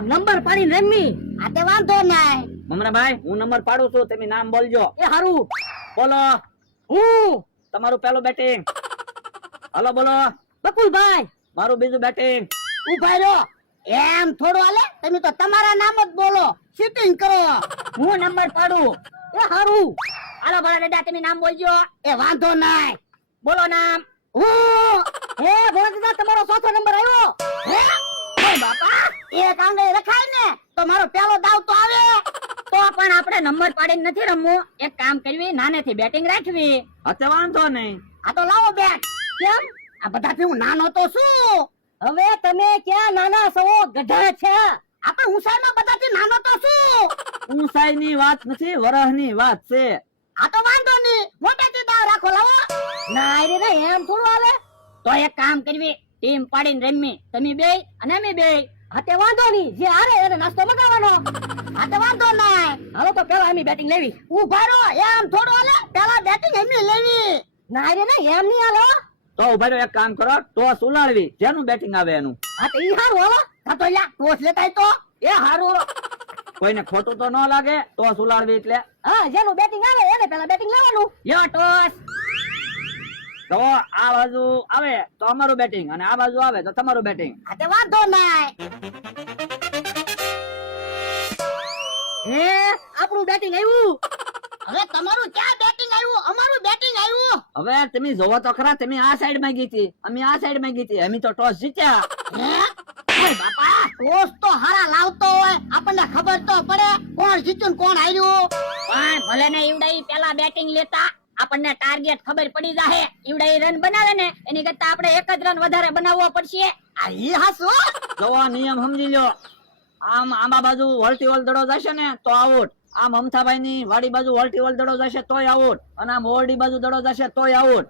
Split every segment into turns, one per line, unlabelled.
Number પાડીને રમી.
આ તે વાંધો નહીં
મમરાભાઈ હું નંબર પાડું છું તમે નામ બોલજો.
એ હારું.
બોલો.
હું?
તમારું પહેલું બેટિંગ હલો બોલો.
બકુલભાઈ.
મારું બીજું બેટિંગ
ઉભાઈ રહ્યો એમ થોડું હાલે? તમે તો તમારા નામ જ બોલો. શૂટિંગ કરો.
હું નંબર પાડું. એ હારું. હાલો ભલા દાદા તમે નામ બોલજો.
એ વાંધો નહીં
બોલો નામ.
હું?
હે ભોળા દાદા તમારો ચોથો નંબર આવ્યો.
હે? બાપા. એક આંગળી રખાય ને તો મારો પેલો દાવ તો આવે.
તો પણ આપણે નંબર પાડીને નથી રમવું. એક કામ કરવી નાનેથી બેટિંગ રાખવી.
અચ્છા વાંધો નહીં.
આ તો લાવો બેટ કેમ? આ બધાથી હું નાનો તો શું
હવે તમે ક્યાં નાના છો? ગધા છે.
આપણે ઊંચાઈમાં બધાથી નાનો તો શું
ઊંચાઈ ની વાત નથી વરહની વાત છે.
આ તો વાંધો નહીં. મોટેથી દાવ રાખો લાવો.
ના રે ના એમ થોડું હાલે. તો એક કામ કરવી ટીમ પાડીને રમવી. તમે બે અને અમે બે હા તે વાંધો નહીં. જે હારે એને નાસ્તો મગાવવાનો.
તો વાંધો નહીં.
હાલો તો પેલા એમની બેટિંગ લેવી.
ઊભા રહો. એમ થોડો હાલે. પેલા બેટિંગ એમની લેવી.
ના રે ના એમ નહીં હાલો
તો ઊભા રહો એક કામ કરો. ટોસ ઉલાડવી જેનું બેટિંગ આવે એનું?
હા તો ઈ હારું હાલો.
હા તો લ્યા ટોસ લેતા તો.
એ હારું
કોઈને ખોટું તો ન લાગે. ટોસ ઉલાડવી એટલે.
હા જેનું બેટિંગ આવે એને પેલા બેટિંગ લેવાનું. યો ટોસ.
તો આ બાજુ આવે તો અમારું બેટિંગ અને આ બાજુ આવે તો તમારું બેટિંગ
આ તો વાંધો નાય.
હે આપણું બેટિંગ આવ્યું?
હવે તમારું ક્યાં બેટિંગ આવ્યું? અમારું બેટિંગ આવ્યું?
હવે તમે જોવો તો ખરા તમે આ સાઈડમાં ગઈ અમે આ સાઈડમાં ગઈ અમે તો ટોસ જીત્યા.
હે? ઓય બાપા ટોસ તો હારા લાવતો હોય. આપણને ખબર તો પડે કોણ જીત્યું ને કોણ હાર્યું.
પણ ભલે ને ઈવડાઈ પેલા બેટિંગ લેતા આપણને ટાર્ગેટ ખબર પડી જાહે. ઈવડે રન બનાવે ને એની કરતા આપણે એક જ રન વધારે બનાવવો પડશે.
આ ઈ હાસો.
જોવો નિયમ સમજી લો આમ આંબા બાજુ વળતી વળ દડો જશે ને તો આઉટ આમ અમથાભાઈ ની વાડી બાજુ વળતી વળ દડો જશે તોય આઉટ અને આમ ઓરડી બાજુ દડો જશે તોય આઉટ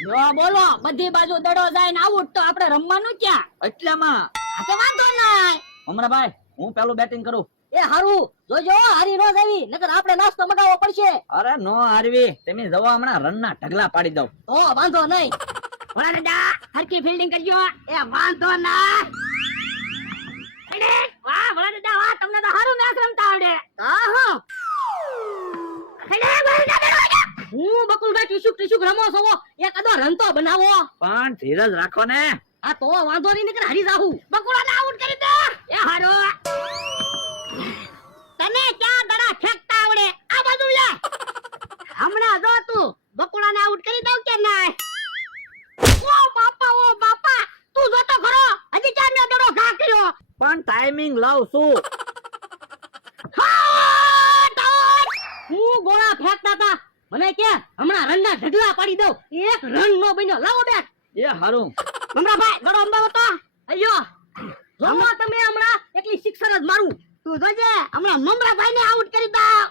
જો બોલો બધી બાજુ દડો જાય ને આઉટ તો આપણે રમવાનું ક્યાં?
એટલામાં.
આ તો વાંધો નહીં.
અમરાભાઈ હું પેલું બેટિંગ કરું.
એ હારું જોજો હારી નો જાવી નકર આપણે નાસ્તો મગાવવો પડશે.
અરે નો હારવી તમે જવો હમણાં રન ના ઢગલા પાડી દઉં.
તો વાંધો નહીં. ઓલા દાદા હરકી ફિલ્ડિંગ કરજો
એ વાંધો ના.
અરે, વાહ ઓલા દાદા વાહ તમને તો હારું મેચ રમતા આવડે.
આહો.
અરે, ભોળા દાદા. હું બકુલભાઈ ટીશુક ટીશુક રમો છો એક અદો રનતો બનાવો.
પણ ધીરજ રાખો ને.
આ તો વાંધો નહીં નકર હારી જાહું. બકુલાને આઉટ બકુલાને આઉટ કરી દઉં કે ના ઓ બાપા ઓ બાપા તું જોતો ખરો હજી ચાર નો દડો ઘાકલ્યો
પણ ટાઈમિંગ લઉં છું.
હું ગોળા ફેંકતા હતા. મને કે હમણાં રનના ઢગલા પાડી દઉં. એક રન નો બન્યો. લાવો બેટ
એ હારું.
મમરાભાઈ દડો અંબાવો તો. અયો જોવો તમે હમણાં એકલી સિક્સર જ મારું.
તું જોજે હમણાં મમરાભાઈ ને આઉટ કરી દઉં.